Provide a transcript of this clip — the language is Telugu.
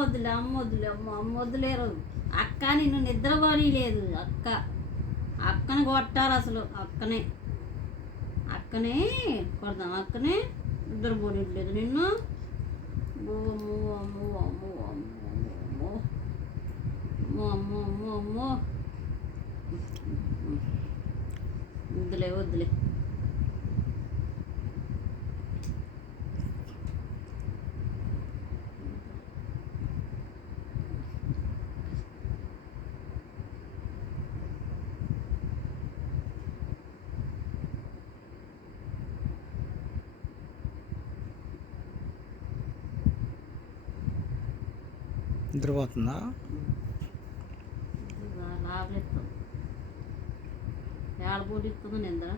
వద్దులే అమ్మ వద్దులే అమ్మ అమ్మ వద్దులేరు అక్క నిన్ను నిద్రపోనీ లేదు అక్క. అక్కని కొట్టాలి అసలు అక్కనే. అక్కనే కొడదాం అక్కనే నిద్రపోనిట్లేదు నిన్ను. అమ్మో అమ్మో అమ్మో అమ్మో అమ్మో అమ్మో అమ్మో అమ్మో. వద్దులే వద్దులే. నిద్రపోతుందా? నిద్ర?